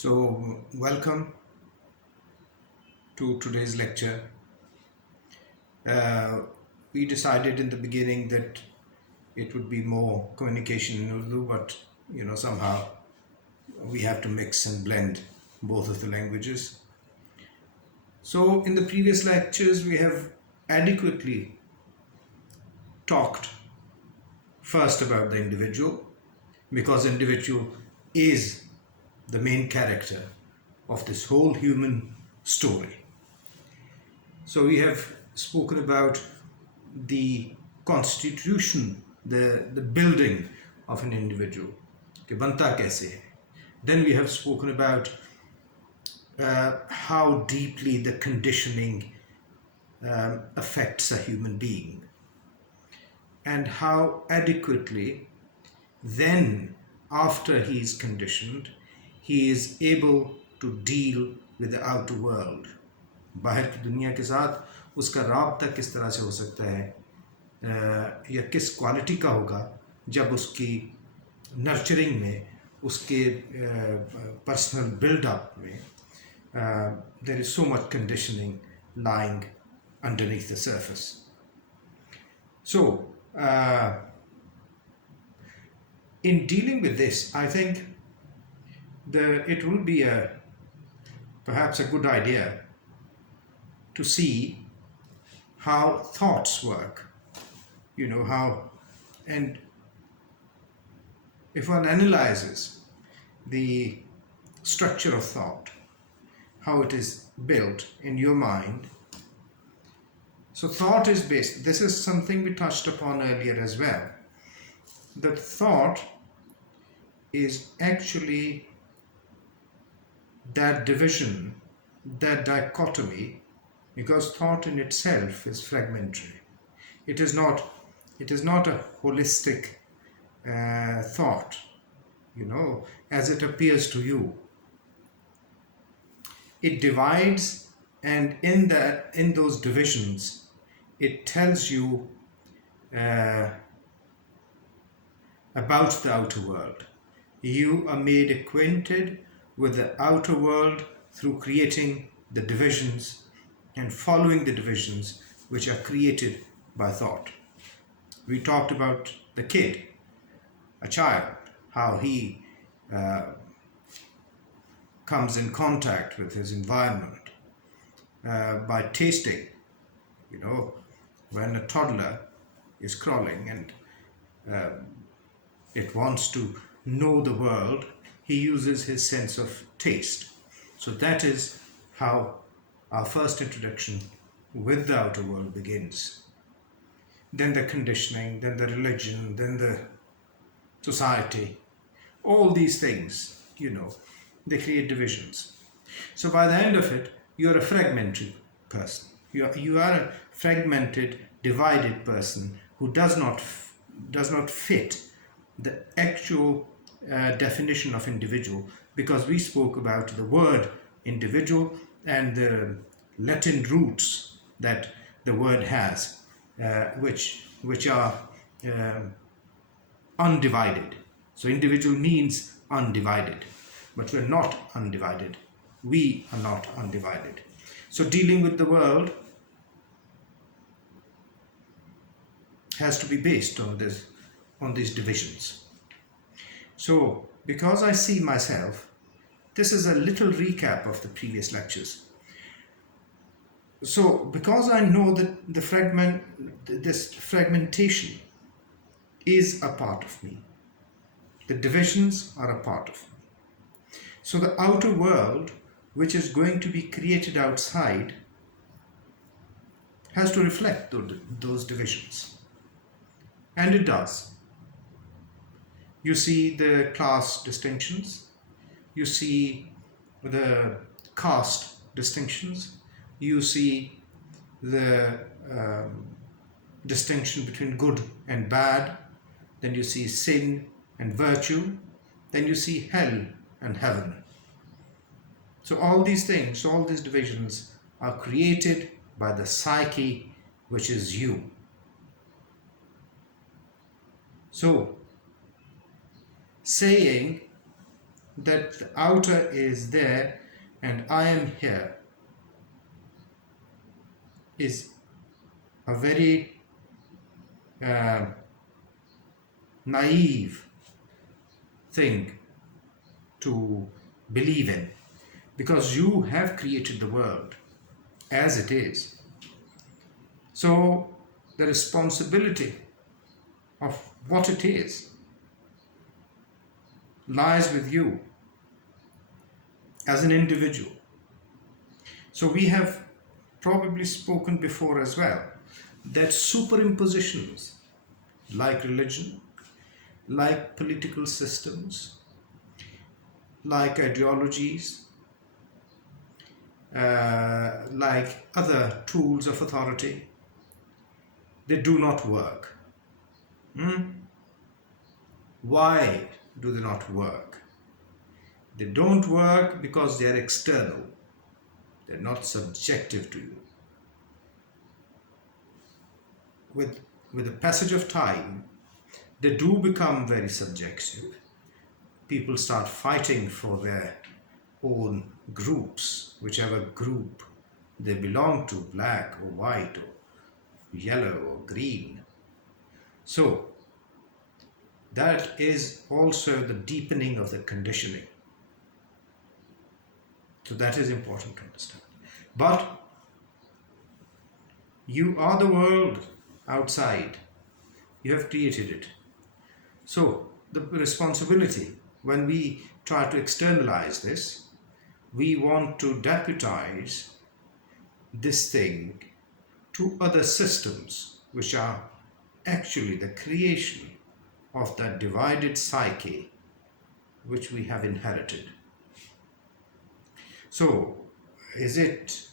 So, welcome to today's lecture. Uh, we decided in the beginning that it would be more communication in Urdu, but somehow we have to mix and blend both of the languages. So, in the previous lectures, we have adequately talked first about the individual, because individual is the main character of this whole human story. So we have spoken about the constitution, the building of an individual. कि बनता कैसे है. Then we have spoken about how deeply the conditioning affects a human being, and how adequately then, after he is conditioned, he is able to deal with the outer world. बाहर की दुनिया के साथ उसका राब्ता किस तरह से हो सकता है या किस क्वालिटी का होगा जब उसकी नर्चरिंग में, उसके पर्सनल बिल्डअप में there is so much conditioning lying underneath the surface. So, in dealing with this, I think it will be perhaps a good idea to see how thoughts work, and if one analyzes the structure of thought, how it is built in your mind. So thought is based, this is something we touched upon earlier as well, that thought is actually that division, that dichotomy, because thought in itself is fragmentary. It is not a holistic thought, as it appears to you. It divides, and in those divisions, it tells you about the outer world. You are made acquainted with the outer world through creating the divisions and following the divisions which are created by thought. We talked about the kid, a child, how he comes in contact with his environment by tasting. When a toddler is crawling and it wants to know the world, he uses his sense of taste. So that is how our first introduction with the outer world begins. Then the conditioning, then the religion, then the society, all these things, they create divisions. So by the end of it, you're a fragmentary person. You are a fragmented, divided person who does not fit the actual definition of individual, because we spoke about the word individual and the Latin roots that the word has, which are undivided. So individual means undivided, but we're not undivided. We are not undivided. So dealing with the world has to be based on these divisions. So because I see myself, this is a little recap of the previous lectures. So because I know that this fragmentation is a part of me, the divisions are a part of me. So the outer world, which is going to be created outside, has to reflect those divisions. And it does. You see the class distinctions, you see the caste distinctions, you see the distinction between good and bad, then you see sin and virtue, then you see hell and heaven. So all these things, all these divisions are created by the psyche, which is you. So saying that the outer is there and I am here is a very uh, naive thing to believe in, because you have created the world as it is. So the responsibility of what it is lies with you as an individual. So we have probably spoken before as well that superimpositions like religion, like political systems, like ideologies, like other tools of authority, they do not work. Why do they not work? They don't work because they are external. They're not subjective to you. With the passage of time, they do become very subjective. People start fighting for their own groups, whichever group they belong to, black or white or yellow or green. So that is also the deepening of the conditioning. So that is important to understand. But you are the world outside. You have created it. So the responsibility, when we try to externalize this, we want to deputize this thing to other systems which are actually the creation of that divided psyche which we have inherited. So is it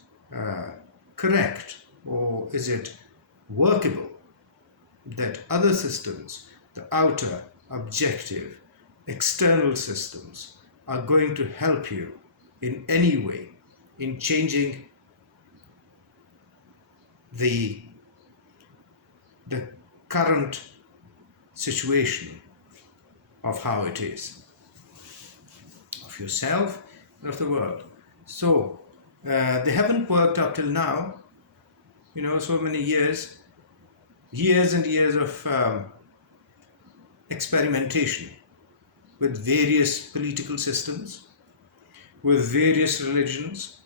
correct, or is it workable that other systems, the outer, objective, external systems, are going to help you in any way in changing the current situation of how it is, of yourself and of the world? So they haven't worked up till now, so many years and years of experimentation with various political systems, with various religions,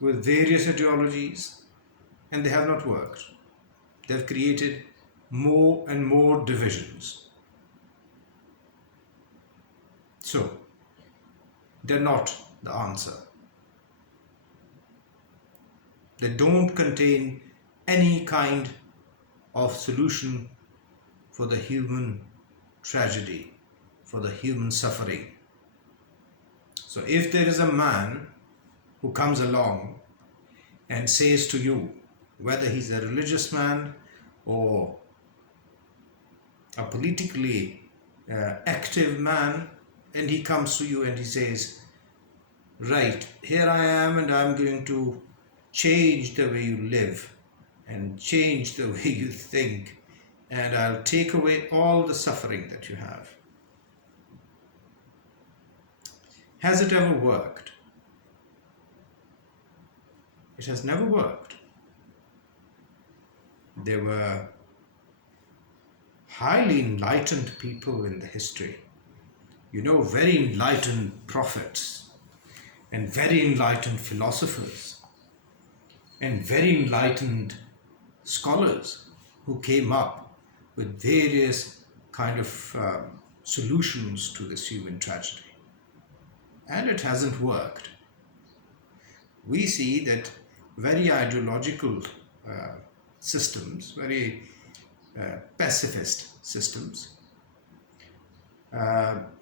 with various ideologies, and they have not worked. They've created more and more divisions. So they're not the answer. They don't contain any kind of solution for the human tragedy, for the human suffering. So if there is a man who comes along and says to you, whether he's a religious man or a politically active man, and he comes to you and he says, right, here I am and I'm going to change the way you live and change the way you think, and I'll take away all the suffering that you have. Has it ever worked? It has never worked. There were highly enlightened people in the history, very enlightened prophets and very enlightened philosophers and very enlightened scholars who came up with various kind of solutions to this human tragedy. And it hasn't worked. We see that very ideological systems, very pacifist systems,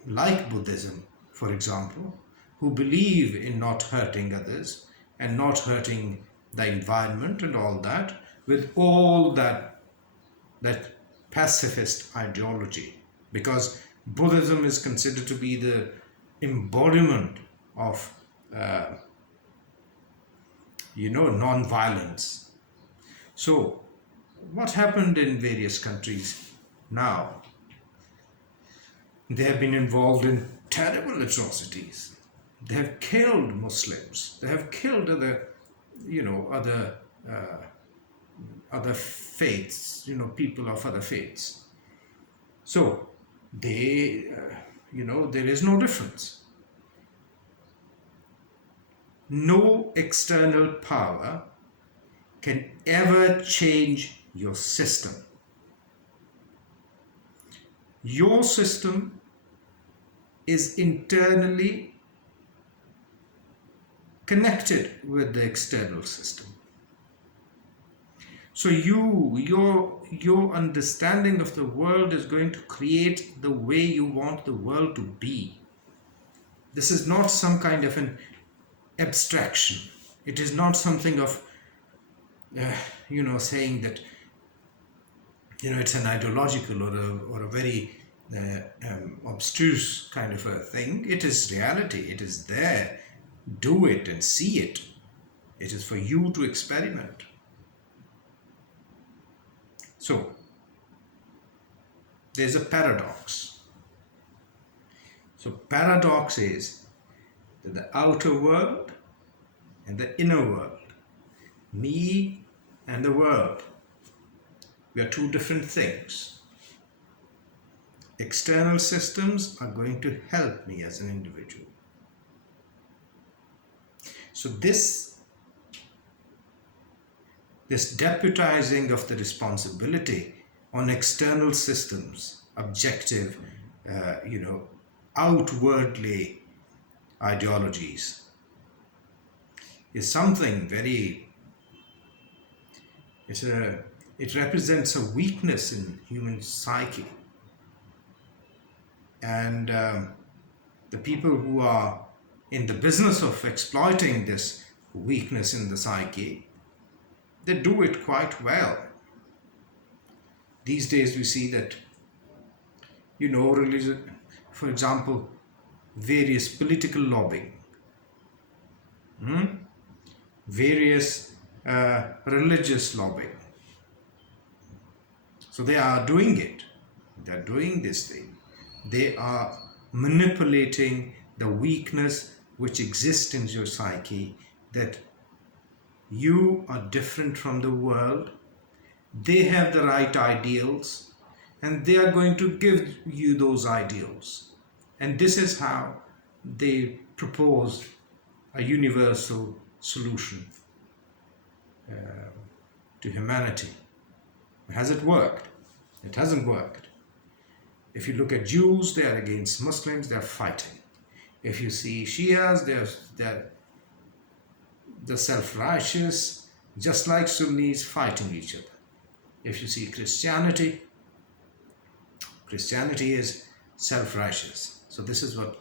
like Buddhism, for example, who believe in not hurting others and not hurting the environment and all that, with all that pacifist ideology, because Buddhism is considered to be the embodiment of non-violence. So what happened in various countries now? They have been involved in terrible atrocities. They have killed Muslims. They have killed other faiths, people of other faiths. So there is no difference. No external power can ever change your system. Your system is internally connected with the external system. So your understanding of the world is going to create the way you want the world to be. This is not some kind of an abstraction. It is not something of saying that it's an ideological or a very abstruse kind of a thing. It is reality. It is there. Do it and see it. It is for you to experiment. So there's a paradox. So paradox is that the outer world and the inner world, me and the world, we are two different things. External systems are going to help me as an individual. So this deputizing of the responsibility on external systems, objective, outwardly ideologies, is something very, it represents a weakness in human psyche. And the people who are in the business of exploiting this weakness in the psyche, they do it quite well. These days we see that, religion, for example, various political lobbying, various religious lobbying. So they are doing it. They are doing this thing. They are manipulating the weakness which exists in your psyche, that you are different from the world. They have the right ideals and they are going to give you those ideals. And this is how they propose a universal solution to humanity. Has it worked? It hasn't worked. If you look at Jews, they are against Muslims, they are fighting. If you see Shias, they're self-righteous, just like Sunnis fighting each other. If you see Christianity is self-righteous. So this is what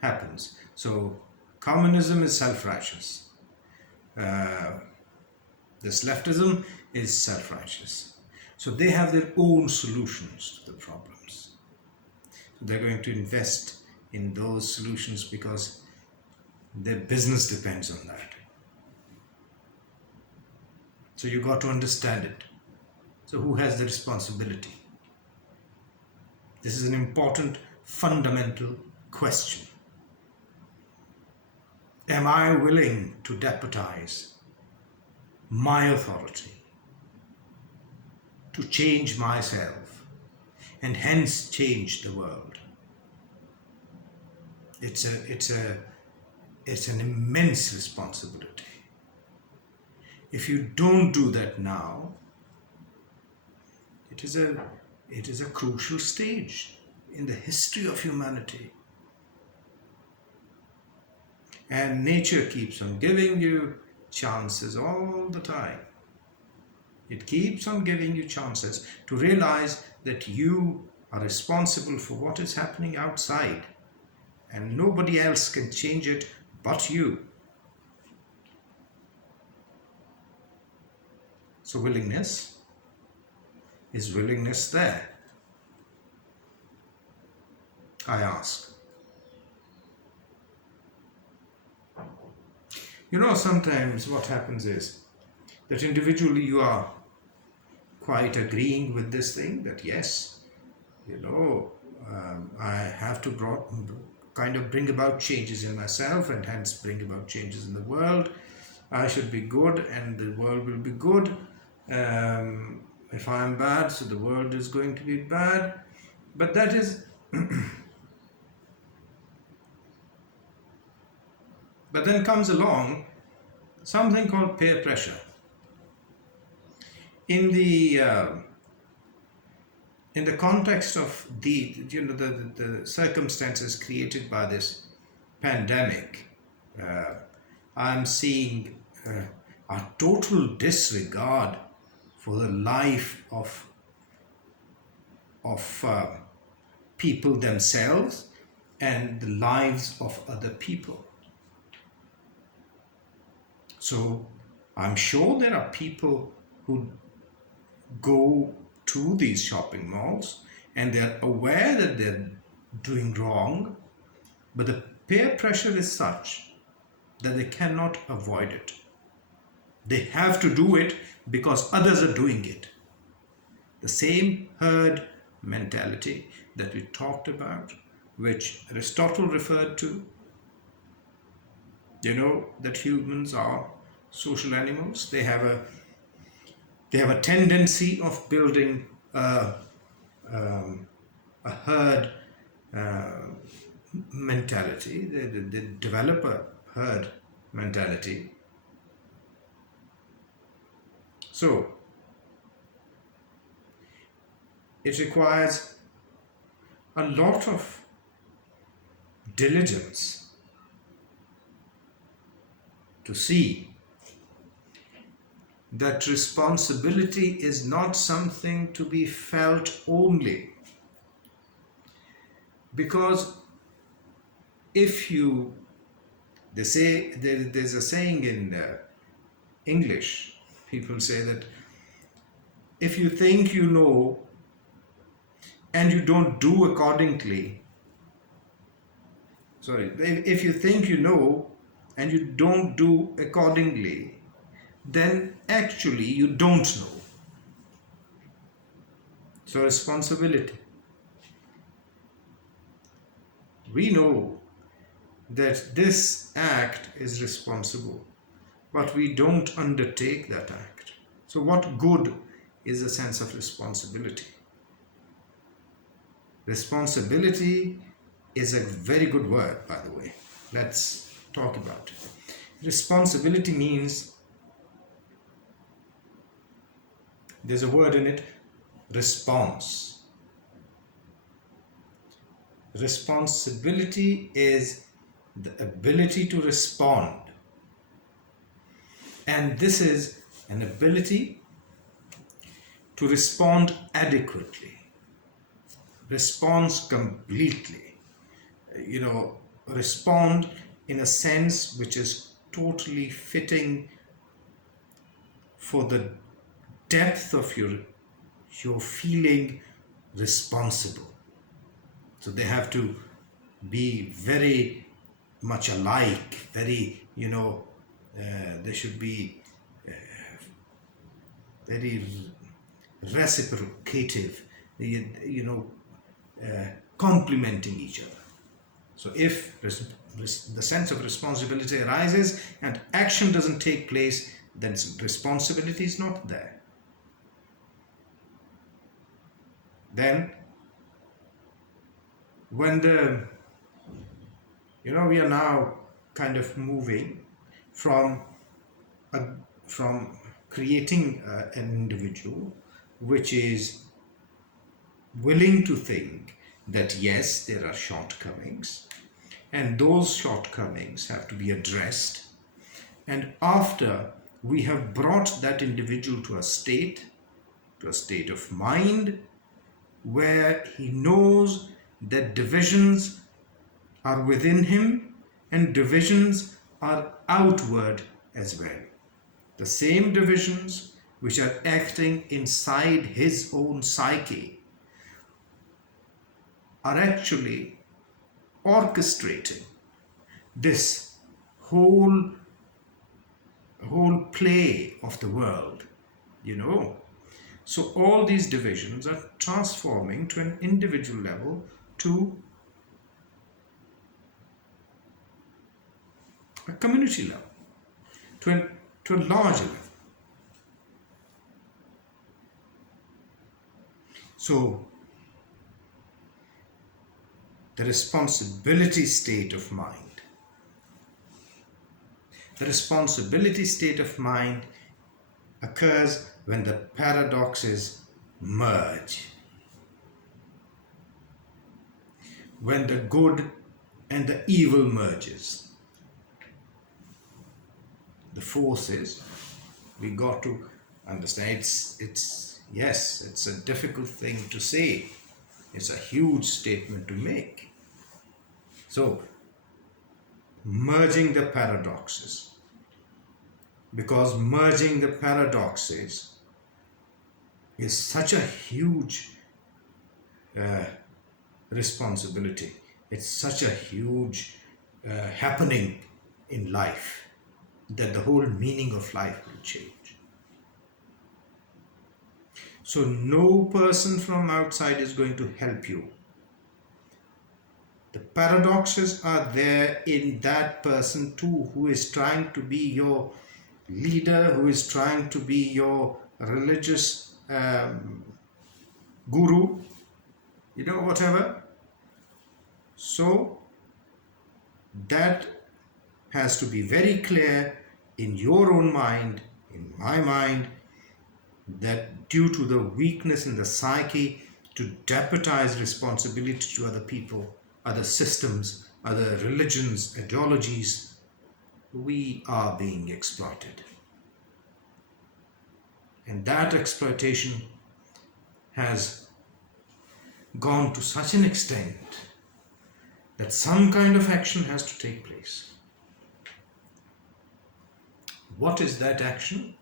happens. So communism is self-righteous. This leftism is self-righteous. So they have their own solutions to the problems. So they're going to invest in those solutions because their business depends on that. So you got to understand it. So who has the responsibility? This is an important, fundamental question. Am I willing to deputize my authority to change myself and hence change the world? It's an immense responsibility. If you don't do that now, it is a crucial stage in the history of humanity. And nature keeps on giving you chances all the time. It keeps on giving you chances to realize that you are responsible for what is happening outside, and nobody else can change it but you. So willingness, is willingness there? I ask. Sometimes what happens is that individually you are quite agreeing with this thing, that yes, I have to kind of bring about changes in myself and hence bring about changes in the world. I should be good and the world will be good. If I am bad, so the world is going to be bad. But that is, but then comes along something called peer pressure. In the context of the circumstances created by this pandemic, I'm seeing a total disregard for the life of people themselves and the lives of other people. So I'm sure there are people who go to these shopping malls and they're aware that they're doing wrong, but the peer pressure is such that they cannot avoid it. They have to do it because others are doing it. The same herd mentality that we talked about, which Aristotle referred to, that humans are social animals. They have a tendency of building a herd mentality. They develop a herd mentality. So it requires a lot of diligence to see that responsibility is not something to be felt only. Because there's a saying in English, people say that if you think you know and you don't do accordingly, if you think you know and you don't do accordingly, then actually you don't know. So responsibility. We know that this act is responsible, but we don't undertake that act. So what good is a sense of responsibility? Responsibility is a very good word, by the way. Let's talk about it. Responsibility means, there's a word in it, response. Responsibility is the ability to respond. And this is an ability to respond adequately, respond completely, respond in a sense which is totally fitting for the depth of your feeling responsible. So they have to be very much alike, very, they should be very reciprocative, complementing each other. So if the sense of responsibility arises and action doesn't take place, then responsibility is not there. Then when we are now kind of moving from creating an individual which is willing to think that yes, there are shortcomings and those shortcomings have to be addressed, and after we have brought that individual to a state of mind where he knows that divisions are within him and divisions are outward as well. The same divisions which are acting inside his own psyche are actually orchestrating this whole play of the world, So all these divisions are transforming to an individual level to a community level, to a larger level. So, the responsibility state of mind. The responsibility state of mind occurs when the paradoxes merge, when the good and the evil merges. The forces we got to understand. It's a difficult thing to say. It's a huge statement to make. So, merging the paradoxes, because merging the paradoxes is such a huge responsibility. It's such a huge happening in life that the whole meaning of life will change. So no person from outside is going to help you. The paradoxes are there in that person too, who is trying to be your leader, who is trying to be your religious guru, whatever. So that has to be very clear in your own mind, in my mind, that due to the weakness in the psyche to deputize responsibility to other people, other systems, other religions, ideologies, we are being exploited. And that exploitation has gone to such an extent that some kind of action has to take place. What is that action?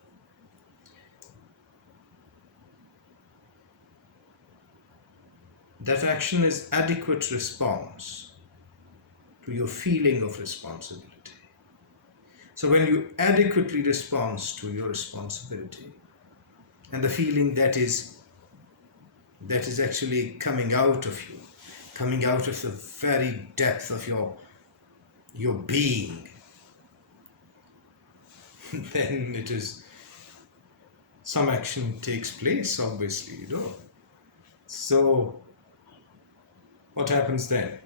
That action is adequate response to your feeling of responsibility. So when you adequately respond to your responsibility and the feeling that is actually coming out of you, coming out of the very depth of your being, then it is some action takes place, obviously, So what happens then?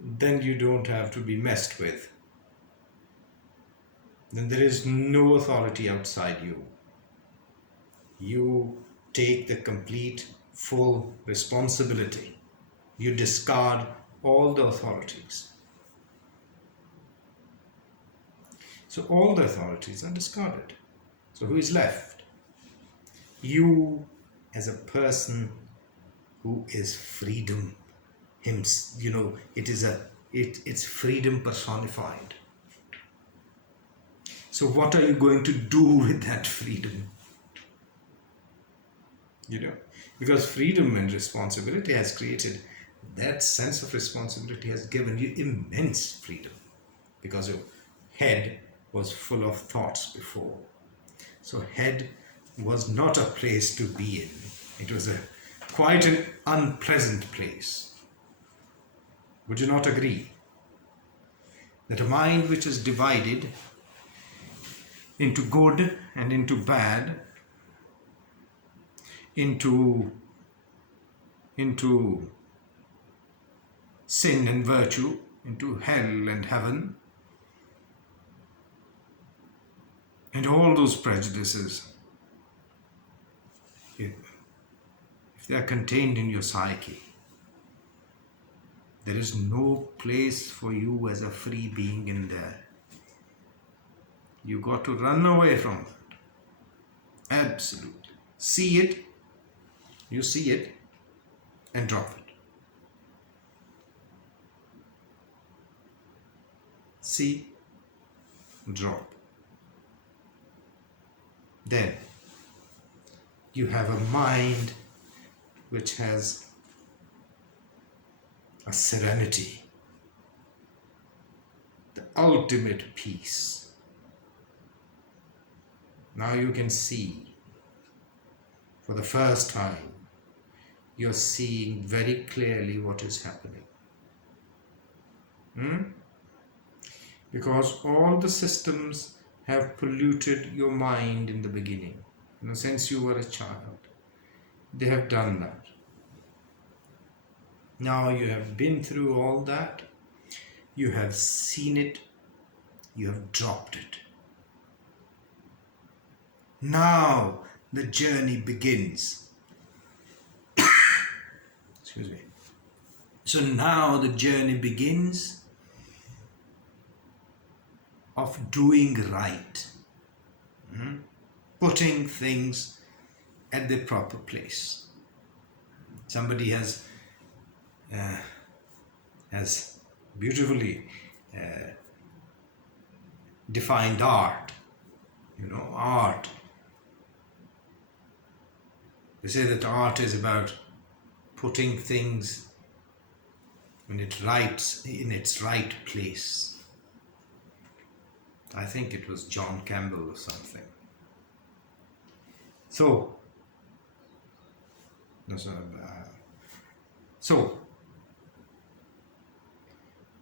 Then you don't have to be messed with. Then there is no authority outside you. You take the complete, full responsibility. You discard all the authorities. So all the authorities are discarded. So who is left? You as a person who is freedom. It's freedom personified. So what are you going to do with that freedom? Because freedom and responsibility has created, that sense of responsibility has given you immense freedom, because your head was full of thoughts before. So head was not a place to be in. It was quite an unpleasant place. Would you not agree? That a mind which is divided into good and into bad, into sin and virtue, into hell and heaven, and all those prejudices, if they are contained in your psyche, there is no place for you as a free being in there. You got to run away from that. Absolutely. See it, you see it, and drop it. See, drop. Then you have a mind which has a serenity, the ultimate peace. Now you can see, for the first time, you're seeing very clearly what is happening. Because all the systems have polluted your mind in the beginning. Since you were a child, they have done that. Now you have been through all that, you have seen it, you have dropped it. Now the journey begins. Excuse me. So now the journey begins of doing right, putting things at their proper place. Somebody has beautifully defined art. Art. They say that art is about putting things in its right place. I think it was John Campbell or something. So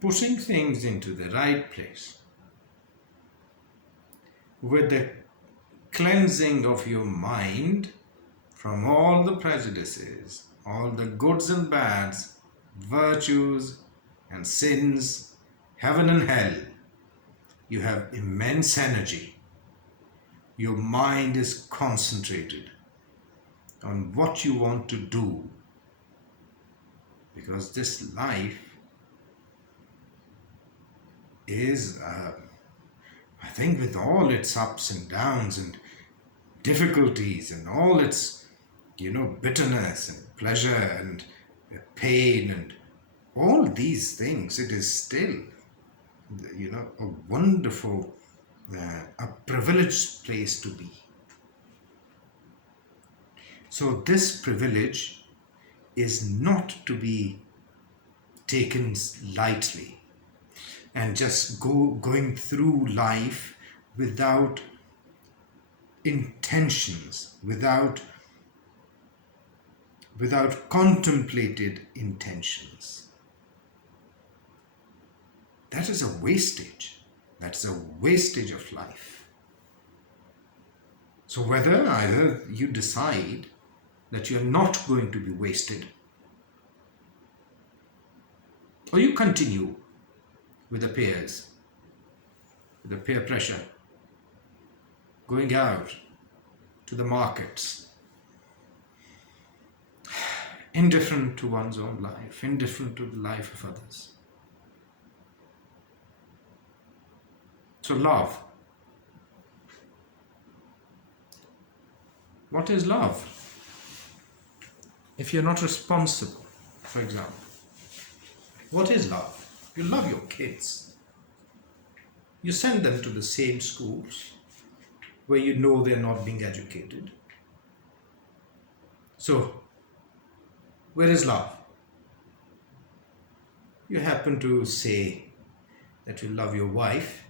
putting things into the right place with the cleansing of your mind from all the prejudices, all the goods and bads, virtues and sins, heaven and hell. You have immense energy. Your mind is concentrated on what you want to do, because this life is, I think, with all its ups and downs and difficulties and all its, bitterness and pleasure and pain and all these things, it is still, a wonderful, a privileged place to be. So this privilege is not to be taken lightly and just going through life without intentions, without contemplated intentions. That is a wastage. That's a wastage of life. So whether either you decide that you're not going to be wasted, or you continue with the peers, with the peer pressure, going out to the markets, indifferent to one's own life, indifferent to the life of others. So love. What is love? If you're not responsible, for example, what is love? You love your kids. You send them to the same schools where you know they're not being educated. So, where is love? You happen to say that you love your wife,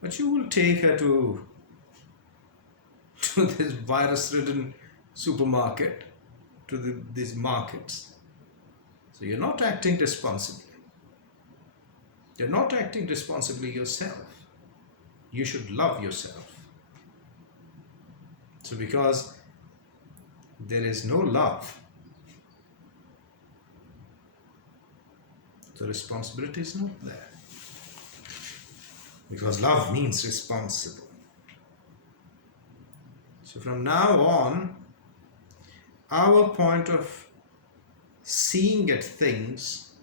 but you will take her to this virus-ridden supermarket, to these markets. So you're not acting responsibly. You're not acting responsibly yourself. You should love yourself. So because there is no love, the responsibility is not there. Because love means responsible. So from now on, our point of seeing at things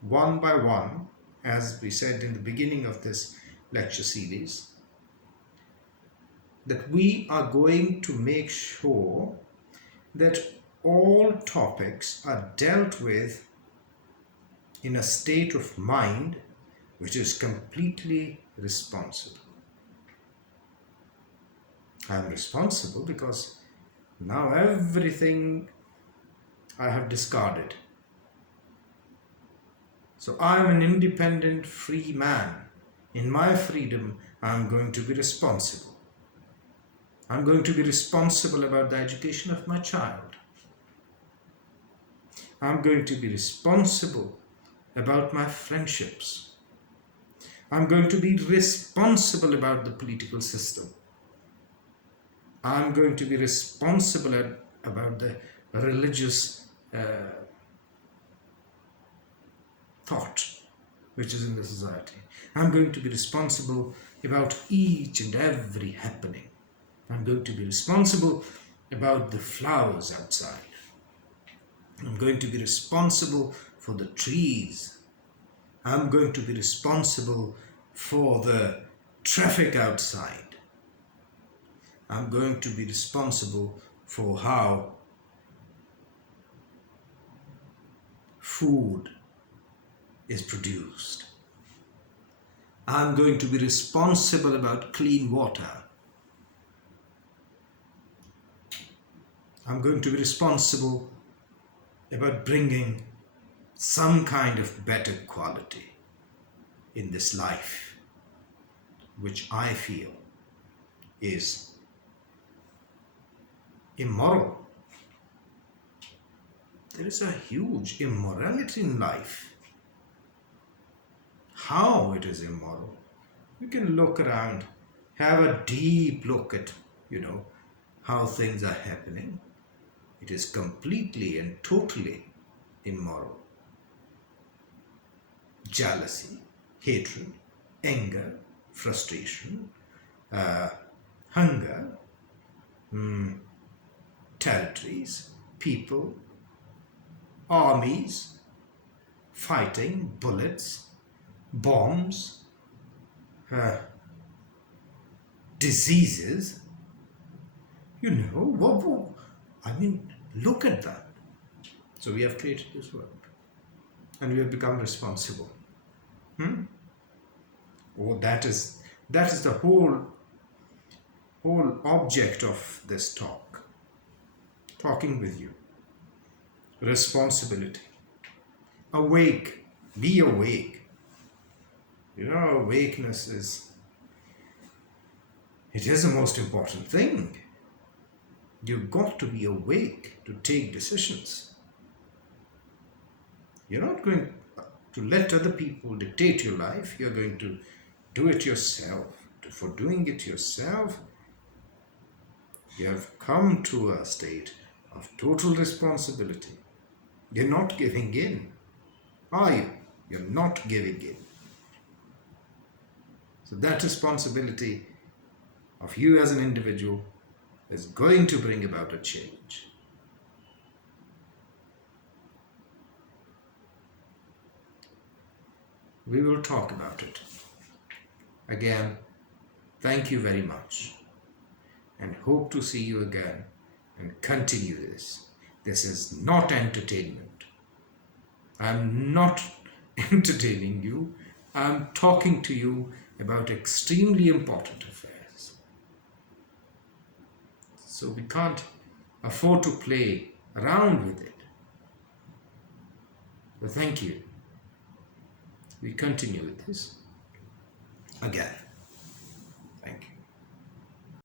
one by one, as we said in the beginning of this lecture series, that we are going to make sure that all topics are dealt with in a state of mind which is completely responsible. I am responsible because now everything I have discarded. So I am an independent, free man. In my freedom, I am going to be responsible. I'm going to be responsible about the education of my child. I'm going to be responsible about my friendships. I'm going to be responsible about the political system. I'm going to be responsible about the religious thought which is in the society. I'm going to be responsible about each and every happening. I'm going to be responsible about the flowers outside. I'm going to be responsible for the trees. I'm going to be responsible for the traffic outside. I'm going to be responsible for how food is produced. I'm going to be responsible about clean water. I'm going to be responsible about bringing some kind of better quality in this life, which I feel is immoral. There is a huge immorality in life. How it is immoral? You can look around, have a deep look at, how things are happening. It is completely and totally immoral. Jealousy, hatred, anger, frustration, hunger, territories, people, armies, fighting, bullets, bombs, diseases. Look at that. So we have created this world and we have become responsible. Oh, that is the whole object of this talking with you. Responsibility. Awake. Be awake. Awakeness is the most important thing. You've got to be awake to take decisions. You're not going to let other people dictate your life. You're going to do it yourself. For doing it yourself, you have come to a state of total responsibility. You're not giving in, are you? You're not giving in. So that responsibility of you as an individual is going to bring about a change. We will talk about it. Again, thank you very much and hope to see you again and continue this. This is not entertainment. I'm not entertaining you. I'm talking to you about extremely important affairs. So we can't afford to play around with it. So thank you. We continue with this again.